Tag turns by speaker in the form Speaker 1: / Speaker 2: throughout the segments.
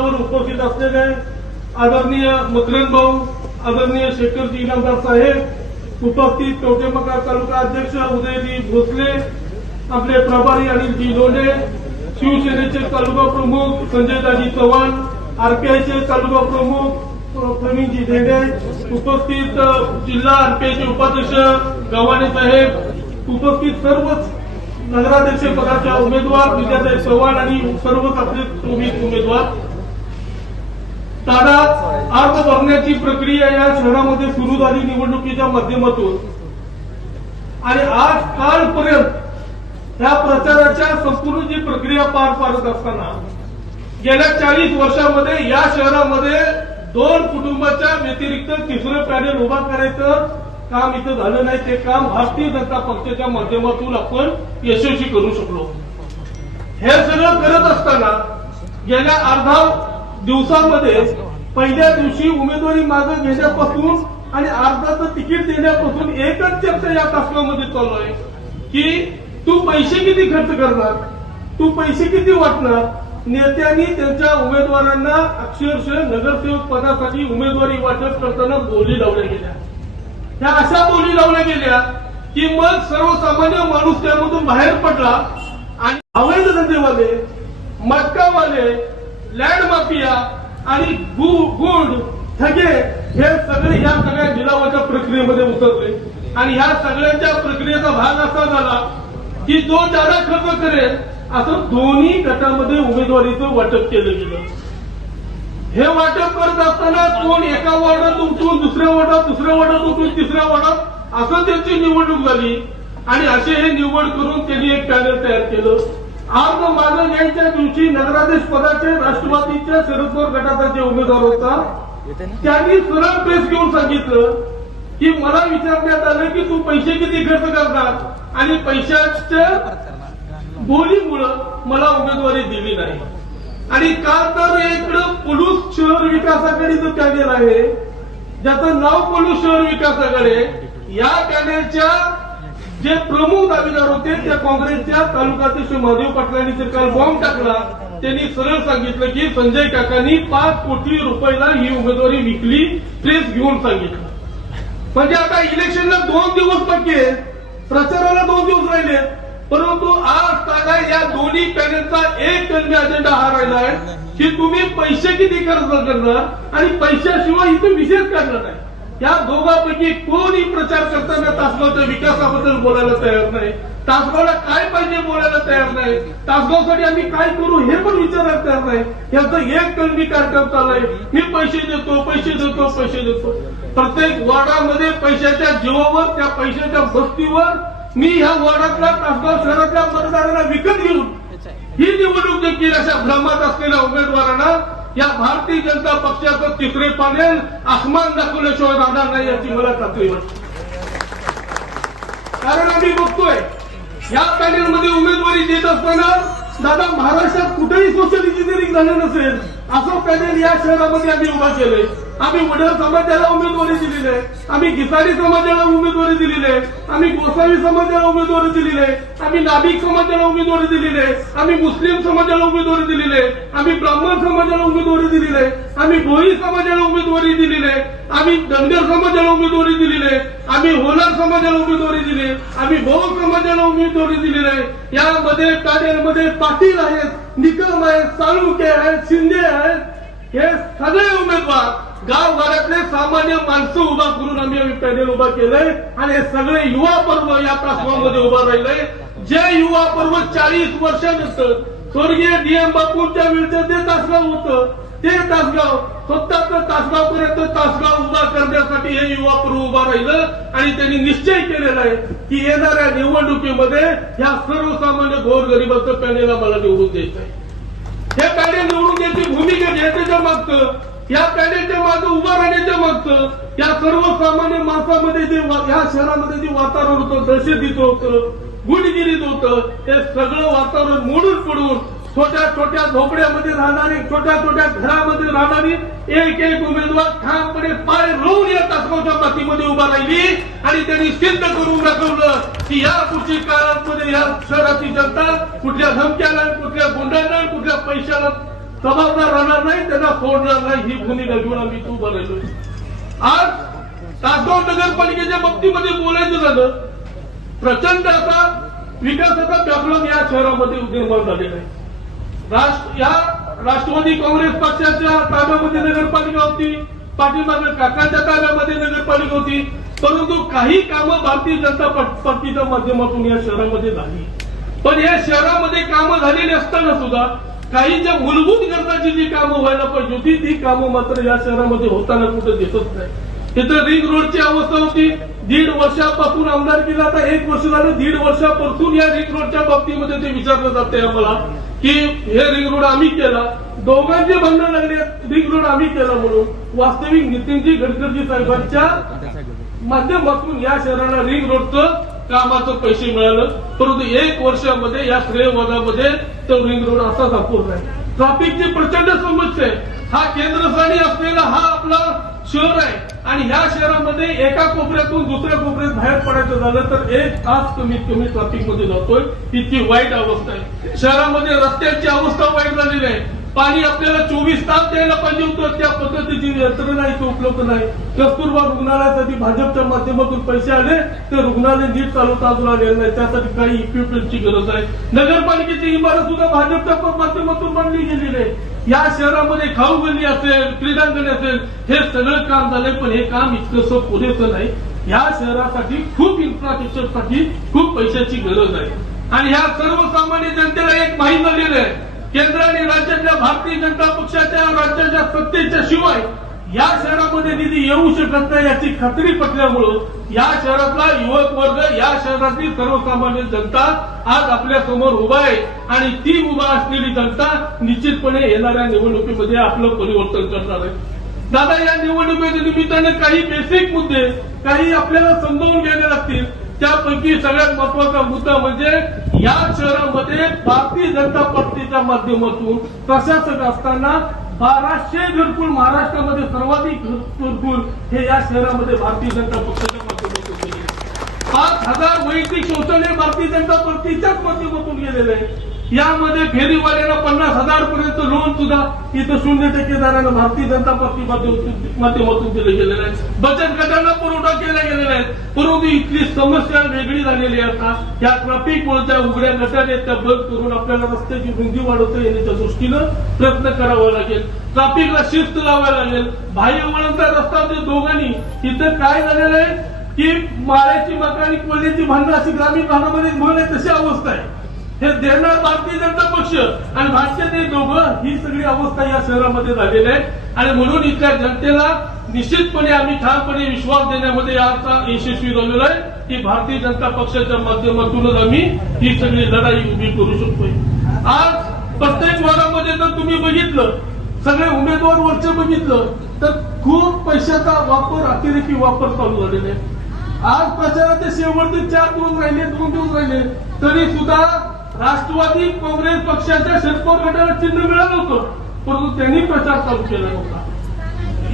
Speaker 1: मंचावर उपस्थित असलेले आदरणीय मकरंद भाऊ आदरणीय शेखरजी इनामदार साहेब उपस्थित कवटेमका तालुका अध्यक्ष उदयजी भोसले आपले प्रभारी अनिलजी लोंढे शिवसेनेचे तालुका प्रमुख संजयदाजी चव्हाण आरपीआयचे तालुका प्रमुख प्रवीणजी धेंडे उपस्थित जिल्हा आरपीआयचे उपाध्यक्ष गव्हाणे साहेब उपस्थित सर्वच नगराध्यक्ष पदाच्या उमेदवार विद्यासाहेब चव्हाण आणि सर्वच आपले प्रमुख उमेदवार. ताडा अर्ज भरण्याची प्रक्रिया या शहरामध्ये सुरू झाली निवडणुकीच्या माध्यमातून. आणि आज कालपर्यंत या प्रचाराच्या संपूर्ण जी प्रक्रिया पार पाडत असताना गेल्या चाळीस वर्षामध्ये या शहरामध्ये दोन कुटुंबाच्या व्यतिरिक्त तिसरं पॅनेल उभा करायचं काम इथं झालं नाही. ते काम भारतीय जनता पक्षाच्या माध्यमातून आपण यशस्वी करू शकलो. हे सगळं करत असताना गेल्या अर्धा दिवसामध्ये पहिल्या दिवशी उमेदवारी मागे घेण्यापासून आणि अर्धाचं तिकीट देण्यापासून एकच चर्चा या तासगावमध्ये चालू आहे की तू पैसे किती खर्च करणार? तू पैसे किती वाटणार? नेत्यांनी त्यांच्या उमेदवारांना अक्षरशः नगरसेवक पदासाठी उमेदवारी वाटप करताना बोली लावल्या गेल्या. त्या अशा बोली लावल्या गेल्या की मग सर्वसामान्य माणूस त्यामधून बाहेर पडला आणि अवैध धंदेवाले मटकावाले लँड माफिया आणि गु- गुंड ठगे हे सगळे या सगळ्या लिलावाच्या प्रक्रियेमध्ये उतरले. आणि ह्या सगळ्यांच्या प्रक्रियेचा भाग असा झाला की जो ज्यादा खर्च करेल असं दोन्ही गटामध्ये उमेदवारीचं वाटप केलं गेलं. हे वाटप करत असताना कोण एका वॉर्डात उठून दुसऱ्या वॉर्डात दुसऱ्या वॉर्डात उठून तिसऱ्या वॉर्डात असं त्यांची निवडणूक झाली. आणि असे हे निवड करून त्यांनी एक पॅनल तयार केलं. आज मागं यायच्या दिवशी नगराध्यक्ष पदाचे राष्ट्रवादीच्या शरद पवार गटाचा जे उमेदवार होता. त्यांनी सरळ प्रेस घेऊन सांगितलं की मला विचारण्यात आलं की तू पैसे किती खर्च करणार? आणि पैशाच्या बोलीमुळं मला उमेदवारी दिली नाही. आणि का तर इकडं पुलूस शहर विकास आघाडीचं पॅनेल आहे ज्याचं नाव पुलूस शहर विकास आघाडी आहे. या पॅनेलच्या जे प्रमुख दावेदार होते त्या काँग्रेसच्या तालुकाध्यक्ष महादेव पाटलांनी जर काल बॉम्ब टाकला त्यांनी सरळ सांगितलं की संजय काकांनी पाच कोटी रुपयाला ही उमेदवारी विकली प्रेस घेऊन सांगितलं. म्हणजे आता इलेक्शनला दोन दिवस बाकी प्रचाराला दोन दिवस राहिले. परंतु आज तागा या दोन्ही पॅनलचा एक कलमी अजेंडा हा राहिला आहे की तुम्ही पैसे किती खर्च करणार आणि पैशाशिवाय इथे विशेष करणार नाही. या दोघांपैकी कोणी प्रचार करताना तासगावच्या विकासाबद्दल बोलायला तयार नाही तासगावला काय पाहिजे बोलायला तयार नाही तासगावसाठी आम्ही काय करू हे पण विचारायला तयार नाही. याचं एक कलमी कार्यक्रम चाललाय मी पैसे देतो पैसे देतो पैसे देतो. प्रत्येक वॉर्डामध्ये पैशाच्या जीवावर त्या पैशाच्या बस्तीवर मी ह्या वॉर्डातल्या तासगाव शहरातल्या मतदारांना विकत घेऊन ही निवडणूक देखील अशा भ्रमात असलेल्या उमेदवारांना या भारतीय जनता पक्षाचं तिसरे पानेल आसमान दाखवल्याशिवाय राहणार नाही याची मला खात्री कारण आम्ही बघतोय या पॅनेलमध्ये उमेदवारी देत असताना दादा महाराष्ट्रात कुठेही सोशल इंजिनिअरिंग झालं नसेल असं पॅनेल या शहरामध्ये आम्ही उभा केलंय. आम्ही वडर समाजाला उमेदवारी दिलेली आहे आम्ही गिसारी समाजाला उमेदवारी दिलेली आहे आम्ही गोसावी समाजाला उमेदवारी दिलेली आहे आम्ही नाभिक समाजाला उमेदवारी दिलेली आहे आम्ही मुस्लिम समाजाला उमेदवारी दिलेली आहे आम्ही ब्राह्मण समाजाला उमेदवारी दिलेली आहे आम्ही भोई समाजाला उमेदवारी दिलेली आहे आम्ही धनगर समाजाला उमेदवारी दिलेली आहे आम्ही होलार समाजाला उमेदवारी दिली आम्ही बहु समाजाला उमेदवारी दिलेली आहे यामध्ये पॅनेलमध्ये पाटील आहेत निकम आहेत साळुंके आहेत शिंदे आहेत हे सगळे उमेदवार गावघरातले सामान्य माणसं उभा करून आम्ही आम्ही पॅनेल उभा केलंय. आणि हे सगळे युवा पर्व या तासगावमध्ये उभा राहिलंय. जे युवा पर्व चाळीस वर्षानंतर स्वर्गीय डीएम बापूंच्या वेळचं ते तासगाव होतं. ते तासगाव फक्त तासगावपर्यंत तासगाव उभा करण्यासाठी हे युवा पर्व उभा राहिलं. आणि त्यांनी निश्चय केलेला आहे की येणाऱ्या निवडणुकीमध्ये ह्या सर्वसामान्य गोरगरिबाचं पॅनेल आम्हाला निवडून द्यायचं आहे. हे पॅनेल निवडून द्यायची भूमिका घ्यायच्या मागतं या पॅनेलच्या मागं उभं राहण्याच्या मागचं या सर्वसामान्य माणसामध्ये जे या शहरामध्ये जे वातावरण होतं दहशतीचं होतं गुंडगिरीत होतं ते सगळं वातावरण मोडून पडून छोट्या छोट्या झोपड्यामध्ये राहणारी छोट्या छोट्या घरामध्ये राहणारी एक एक उमेदवार ठामपणे पाय रोवून या तासगावच्या मातीमध्ये उभा राहिली आणि त्यांनी सिद्ध करून दाखवलं की या पुढच्या काळामध्ये या शहराची जनता कुठल्या धमक्याला कुठल्या गुंडांना कुठल्या पैशाला जबाबदार राहणार नाही त्यांना सोडणार नाही ही भूमिका घेऊन आम्ही तू बनवलोय आज तासगाव नगरपालिकेच्या बाबतीमध्ये बोलायचं झालं प्रचंड असा विकासाचा बॅकलॉग या शहरामध्ये निर्माण झालेला आहे. राष्ट्र या राष्ट्रवादी काँग्रेस पक्षाच्या ताब्यामध्ये नगरपालिका होती पाठीमागे काकांच्या ताब्यामध्ये नगरपालिका होती परंतु काही कामं भारतीय जनता पक्ष- पार्टीच्या माध्यमातून या शहरामध्ये झाली. पण या शहरामध्ये कामं झालेली असताना सुद्धा काही ज्या मूलभूत गरजाची जी कामं व्हायला पाहिजे होती ती कामं मात्र या शहरामध्ये होताना कुठं दिसत नाही. इथं रिंग रोडची अवस्था होती. दीड वर्षापासून आमदार केला आता एक वर्ष झालं दीड वर्षापासून या रिंग रोडच्या बाबतीमध्ये ते विचारलं जाते आम्हाला की हे रिंग रोड आम्ही केला. दोघांचे भांडण लागले रिंग रोड आम्ही केला म्हणून. वास्तविक नितीनजी गडकरी साहेबांच्या माध्यमातून या शहराला रिंग रोडचं कामाचं पैसे मिळालं परंतु एक वर्षामध्ये या श्रेयवादामध्ये तो रिंग रोड असा अपूर्ण आहे. ट्रॅफिकची प्रचंड समस्या आहे. हा केंद्रस्थानी असलेला हा आपला शहर आहे. आणि ह्या शहरामध्ये एका कोपऱ्यातून दुसऱ्या कोपऱ्यात बाहेर पडायचं झालं तर एक तास कमीत कमी ट्रॅफिकमध्ये जातोय. इतकी वाईट अवस्था आहे. शहरामध्ये रस्त्यांची अवस्था वाईट झालेली आहे. पाणी आपल्याला चोवीस तास द्यायला पाहिजे होतं. त्या पद्धतीची यंत्रणा इथे उपलब्ध नाही. कस्तुरबा रुग्णालयासाठी भाजपच्या माध्यमातून पैसे आले तर रुग्णालय नीट चालवता अजून आलेलं नाही. त्यासाठी काही इक्विपमेंटची गरज आहे. नगरपालिकेची इमारत सुद्धा भाजपच्या माध्यमातून बांधली गेलेली आहे. या शहरामध्ये खाऊ गल्ली असेल क्रीडांगण असेल हे सगळं काम झालंय पण हे काम इतकंसं पुरेसं नाही. या शहरासाठी खूप इन्फ्रास्ट्रक्चरसाठी खूप पैशाची गरज आहे. आणि ह्या सर्वसामान्य जनतेला एक माहीत झालेलं आहे. केंद्र आणि राज्यातल्या भारतीय जनता पक्षाच्या राज्याच्या सत्तेच्या शिवाय या शहरामध्ये निधी येऊ शकत नाही याची खात्री पटल्यामुळं या शहरातला युवक वर्ग या शहरातील सर्वसामान्य जनता आज आपल्यासमोर उभा आहे. आणि ती उभा असलेली जनता निश्चितपणे येणाऱ्या निवडणुकीमध्ये आपलं परिवर्तन करणार आहे. दादा या निवडणुकीच्या निमित्ताने काही बेसिक मुद्दे काही आपल्याला समजावून घ्यावे लागतील. त्यापैकी सगळ्यात महत्त्वाचा मुद्दा म्हणजे या शहरामध्ये भारतीय जनता पार्टीच्या माध्यमातून प्रशासक असताना बाराशे घरकुल महाराष्ट्रामध्ये सर्वाधिक घरकुल हे या शहरामध्ये भारतीय जनता पक्षाच्या पाच हजार वैयक्तिक शौचालय भारतीय जनता पार्टीच्याच माध्यमातून गेलेलं आहे. यामध्ये फेरीवाल्याला पन्नास हजार पर्यंत लोन सुद्धा इथं शून्य टक्के भारतीय जनता पार्टी माध्यमातून दिलं गेलेलं आहे. बचत गटांना पुरवठा केला गेलेला आहे. परंतु इथली समस्या वेगळी झालेली आहे आता या ट्रॅफिक मुळे उघड्या गटाने त्या बंद करून आपल्याला रस्त्याची रुंदी वाढवता येण्याच्या दृष्टीनं प्रयत्न करावा लागेल. ट्रॅफिकला शिस्त लावायला लागेल. बाह्य वळणचा रस्ता ते दोघांनी. इथं काय झालेलं आहे? की माळ्याची मका आणि कोल्ह्याची भांडणं अशी ग्रामीण भागामध्ये म्हणून आहे तशी अवस्था आहे. हे देणार भारतीय जनता पक्ष आणि भाजपचे दोघं ही सगळी अवस्था या शहरामध्ये झालेली आहे. आणि म्हणून इथल्या जनतेला निश्चितपणे आम्ही ठामपणे विश्वास देण्यामध्ये याचा यशस्वी झालेलो आहे की भारतीय जनता पक्षाच्या माध्यमातूनच आम्ही ही सगळी लढाई उभी करू शकतोय. आज प्रत्येक वर्गामध्ये जर तुम्ही बघितलं सगळे उमेदवार वरचे बघितलं तर खूप पैशाचा वापर अतिरेकी वापर चालू झालेला आहे. आज प्रचाराचे शेवटचे चार दिवस राहिले दोन दिवस राहिले. तरी सुद्धा राष्ट्रवादी काँग्रेस पक्षाच्या शरद पवार गटाला चिन्ह मिळालं होतं परंतु त्यांनी प्रचार चालू केला होता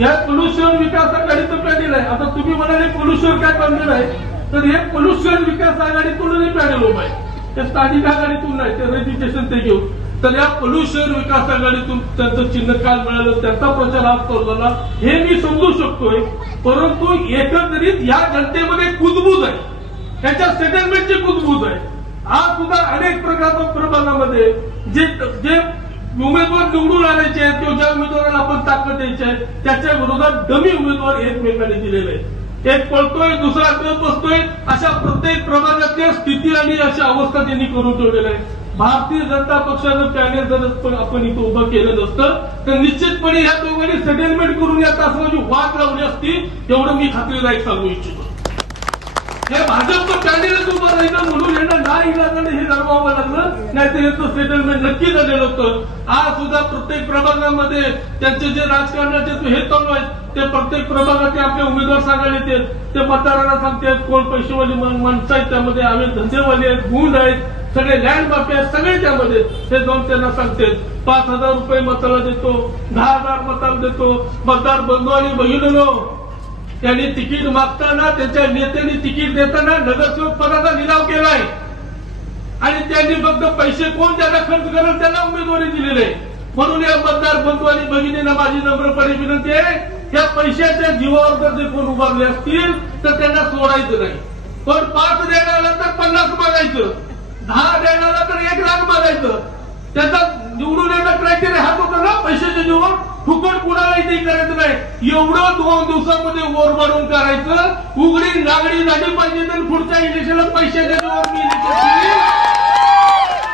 Speaker 1: या पोल्युशन विकास आघाडीचं पॅनेल आहे. आता तुम्ही म्हणाले पोल्युशन काय पॅनेल आहे तर हे पोल्युशन विकास आघाडीतूनही पॅनेल उभं आहे. ते स्थानिक आघाडीतून नाही ते रजिस्ट्रेशन ते घेऊन. तर या पोल्युशन विकास आघाडीतून त्यांचं चिन्ह काल मिळालं त्यांचा प्रचार आज चालला हे मी समजू शकतोय परंतु एकंदरीत या जनतेमध्ये कुजबूज आहे. त्याच्या सेटलमेंटची कुजबूज आहे. आज सुद्धा अनेक प्रकारच्या प्रमाणामध्ये जे जे उमेदवार निवडून आणायचे आहेत किंवा ज्या उमेदवाराला आपण ताकद द्यायची आहे त्याच्या विरोधात डमी उमेदवार एकमेकांनी दिलेले आहेत. एक पळतोय दुसरा गप बसतोय अशा प्रत्येक प्रभागातल्या स्थिती आणि अशा अवस्था त्यांनी करून ठेवलेल्या आहे भारतीय जनता पक्षानं पॅनल जर आपण इथं उभं केलं नसतं तर निश्चितपणे या दोघांनी सेटलमेंट करून या तासाची वाट लावली असती एवढं मी खात्रीदायक सांगू इच्छितो. हे भाजपचं पॅनेलच उभं राहिलं म्हणून यांना नाही लागलं हे लढवावं लागलं नाही तर याचं सेटलमेंट नक्की झालेलं होतं. आज सुद्धा प्रत्येक प्रभागामध्ये त्यांचे जे राजकारणाचे हे चालू आहेत ते प्रत्येक प्रभागाचे आपले उमेदवार सांगायला येतात. ते मतदारांना सांगतात कोण पैसेवाले माणसं आहेत त्यामध्ये आम्ही धंदेवाले आहेत गुण आहेत सगळे लँड माफिया आहेत सगळे त्यामध्ये ते जाऊन त्यांना सांगतात पाच हजार रुपये मताला देतो दहा हजार मताला देतो. मतदार बंधू आणि बहिणीनो त्यांनी तिकीट मागताना त्यांच्या नेत्यांनी तिकीट देताना नगरसेवक पदाचा निलाव केलाय. आणि त्यांनी फक्त पैसे कोण त्यांना खर्च करेल त्याला उमेदवारी दिलेली आहे. म्हणून या मतदार बंधू आणि भगिनींना माझी नम्रपणे विनंती आहे या पैशाच्या जीवावर जर ते कोण उभारले असतील तर त्यांना सोडायचं नाही. पण पाच द्यायला आला तर पन्नास मागायचं. दहा देणारा आला तर एक लाख मागायचं त्याचा निवडून येणं क्रायटेरिया हाच होता ना पैशाच्या जीवन फुकट कुणालाही करायचं नाही. एवढं दोन दिवसामध्ये ओरबाडून करायचं. उघडी नागडी झाली पाहिजे तर पुढच्या इलेक्शनला पैशाच्या देण्यावर मी इलेक्शन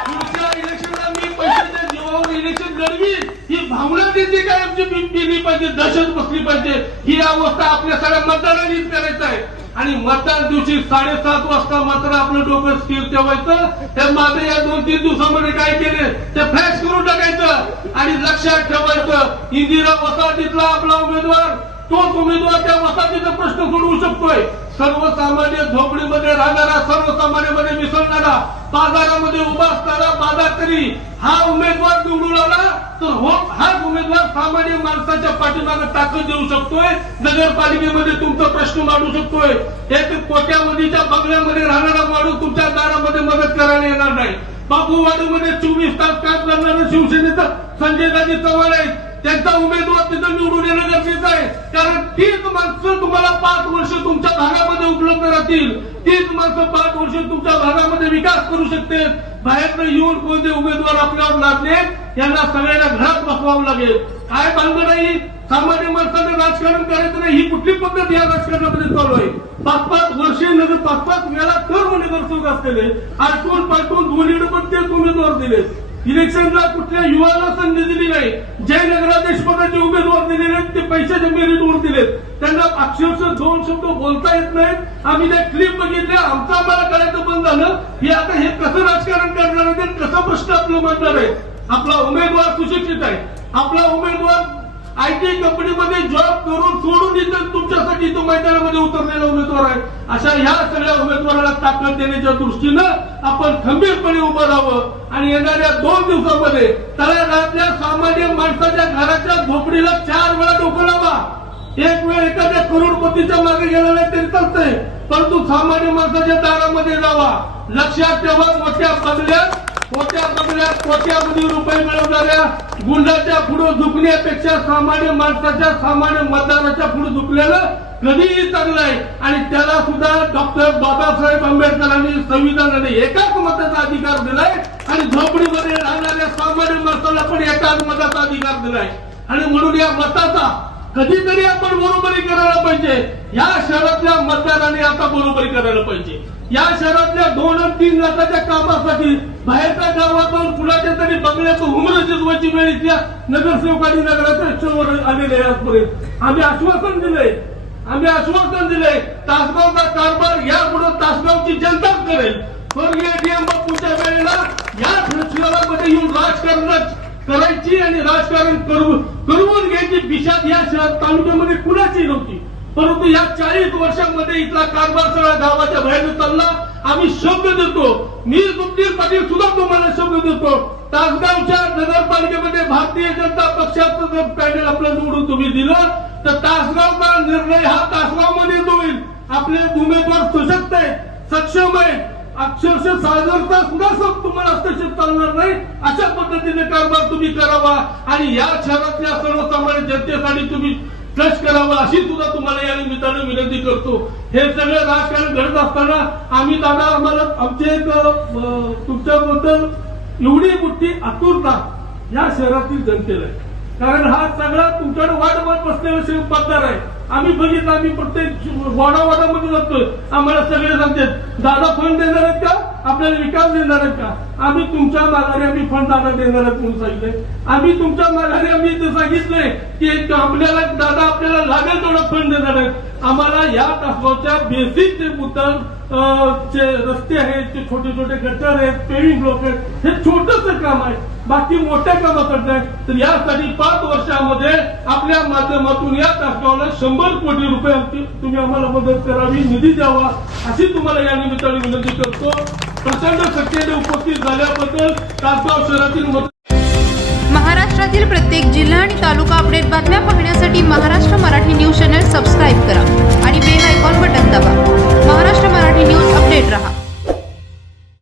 Speaker 1: पुढच्या इलेक्शनला मी पैशाच्या जीवावर इलेक्शन लढवी ही भावना त्यांची काय आमची? केली पाहिजे. दहशत बसली पाहिजे. ही अवस्था आपल्या सगळ्या मतदारांनीच करायचं आहे. आणि मतदान दिवशी साडेसात वाजता मात्र आपलं डोकं स्थिर ठेवायचं. त्या मागे या दोन तीन दिवसामध्ये काय केले? ते फ्लॅश करून टाकायचं आणि लक्षात ठेवायचं. इंदिरा वसाहतीतला आपला उमेदवार तोच उमेदवार त्या वसाहतीचा प्रश्न सोडवू शकतोय. सर्वसामान्य झोपडीमध्ये राहणारा सर्वसामान्यमध्ये मिसळणारा बाजारामध्ये उभा असणारा बाजारकरी हा उमेदवार निवडून आला तर हो हाच उमेदवार सामान्य माणसाच्या पाठीमागे ताकद देऊ शकतोय. नगरपालिकेमध्ये तुमचा प्रश्न मांडू शकतोय. एक कोट्यावधीच्या बंगल्यामध्ये राहणारा माणूस तुमच्या दारामध्ये मदत करायला येणार नाही. बापूवाडीमध्ये चोवीस तास काम करणारा शिवसेनेचा संजय गांधी चव्हाण आहेत. त्यांचा उमेदवार तिथं निवडून येणं गरजेचं आहे. कारण तीच माणसं तुम्हाला पाच वर्ष तुमच्या भागामध्ये उपलब्ध राहतील. तीच माणसं पाच वर्ष तुमच्या भागामध्ये विकास करू शकते बाहेरनं येऊन कोणते उमेदवार आपल्यावर लादले यांना सगळ्यांना घरात बसवावं लागेल. काय भांडण नाही सामान्य माणसाने राजकारण करायचं नाही ही कुठली पद्धत या राजकारणामध्ये चालू आहे? पाच पाच वर्षे नगर पाच पाच वेळा तर नगरसेवक असलेले आठवून पाठवून दोन्हीकडे पण तेच उमेदवार दिले इलेक्शनला कुठल्या युवाला संधी दिली नाही. जय नगराधीश पदाचे उमेदवार दिलेले आहेत, ते पैशाच्या मेरिटवर दिलेत. त्यांना अक्षरशः दोन शब्द बोलता येत नाहीत. आम्ही त्या क्लिप बघितल्या आमचं आम्हाला करायचं बंद झालं. हे आता हे कसं राजकारण करणार आहे? ते कसा प्रश्न आपलं मांडणार आहे? आपला उमेदवार सुशिक्षित आहे. आपला उमेदवार आयटी कंपनीमध्ये जॉब करून सोडून इथं तुमच्यासाठी तो मैदानामध्ये उतरलेला उमेदवार आहे. अशा ह्या सगळ्या उमेदवाराला ताकद देण्याच्या दृष्टीनं आपण खंबीरपणे उभं राहावं. आणि येणाऱ्या दोन दिवसामध्ये तळागाळातल्या सामान्य माणसाच्या घराच्या झोपडीला चार वेळा डोकं लावा. एक वेळ एखाद्या करोडपतीच्या मागे गेला नाही तरी चालतंय. परंतु सामान्य माणसाच्या दारामध्ये जावा. लक्षात ठेवा मोठ्या बदल्यात मोठ्या कोट्यावधी रुपये मिळवणाऱ्या गुंडाच्या पुढे झुकण्यापेक्षा सामान्य माणसाच्या सामान्य मतदाराच्या पुढे झुकलेलं कधीही चांगलं आहे. आणि त्याला सुद्धा डॉक्टर बाबासाहेब आंबेडकरांनी संविधानाने एकाच मताचा अधिकार दिलाय. आणि झोपडीमध्ये राहणाऱ्या सामान्य माणसाला पण एकाच मताचा अधिकार दिलाय. आणि म्हणून या मताचा कधीतरी आपण बरोबरी करायला पाहिजे. या शहरातल्या मतदारांनी आता बरोबरी करायला पाहिजे. या शहरातल्या दोन आणि तीन लाखाच्या कामासाठी बाहेरच्या गावातून कुणाच्या तरी बंगल्याचं हुमर शिजवायची वेळ इथल्या नगरसेवकांनी नगराध्यक्षांवर आलेले आहे आजपर्यंत. आम्ही आश्वासन दिलंय. आम्ही आश्वासन दिलंय तासगावचा कारभार यापुढे तासगावची जनताच करेल. स्वर्गीय डीएम बापूच्या वेळेला या शहरामध्ये येऊन राजकारणात करायची आणि राजकारण करू करून घ्यायची. बिशात या शहर तालुक्यामध्ये कुणाची नव्हती. परंतु या चाळीस वर्षांमध्ये इथला कारभार सगळ्या गावाच्या बाहेर चालला. आम्ही शब्द देतो. मी गुप्तीर पाटील सुद्धा तुम्हाला शब्द देतो. तासगावच्या नगरपालिकेमध्ये भारतीय जनता पक्षाचं जर पॅनल आपलं निवडून तुम्ही दिलं. तर तासगावचा निर्णय हा तासगावमध्ये होईल. आपले उमेदवार सशक्त आहेत सक्षम आहेत. अक्षरशः साधारणता सुद्धा सब तुम्हाला हस्तक्षेप चालणार नाही? अशा पद्धतीने कारभार तुम्ही करावा आणि या शहरातल्या सर्वसामान्य जनतेसाठी तुम्ही ट्रश करावा अशी सुद्धा तुम्हाला या निमित्तानं विनंती करतो. हे सगळं राजकारण घडत असताना आम्ही दादा आम्हाला आमचे एक तुमच्याबद्दल एवढी मोठी आतुरता या शहरातील जनतेला आहे. कारण हा सगळा तुमच्याकडे वाट बघत बसलेला शिव आहे. आम्ही बघितलं आम्ही प्रत्येक वाडावाडामध्ये जातोय. आम्हाला सगळे सांगतात दादा फंड देणार आहेत का? आपल्याला विकास देणार आहेत का? आम्ही तुमच्या माघारी आम्ही फंड दादा देणार आहेत म्हणून सांगितले आम्ही तुमच्या माघारी आम्ही ते सांगितलंय की आपल्याला दादा आपल्याला लागेल तेवढा फंड देणार आहेत. आम्हाला या तासगावच्या बेसिक जे मुद्दा जे रस्ते आहेत जे छोटे छोटे गटर आहेत पेविंग ब्लॉक आहेत हे छोटस काम आहे. बाकी मोठ्या कामासाठी नाही तर यासाठी पाच वर्षामध्ये आपल्या माध्यमातून या तासगावला शंभर कोटी रुपये आमची तुम्ही आम्हाला मदत करावी निधी द्यावा अशी तुम्हाला या निमित्ताने विनंती करतो. प्रचंड संख्येने उपस्थित झाल्याबद्दल तासगाव शहरातील
Speaker 2: महाराष्ट्रातील प्रत्येक जिल्हा आणि तालुका अपडेट बातम्या पाहण्यासाठी Maharashtra Marathi news channel subscribe करा आणि बेल आयकॉन बटन दाबा. महाराष्ट्र मराठी न्यूज अपडेट रहा.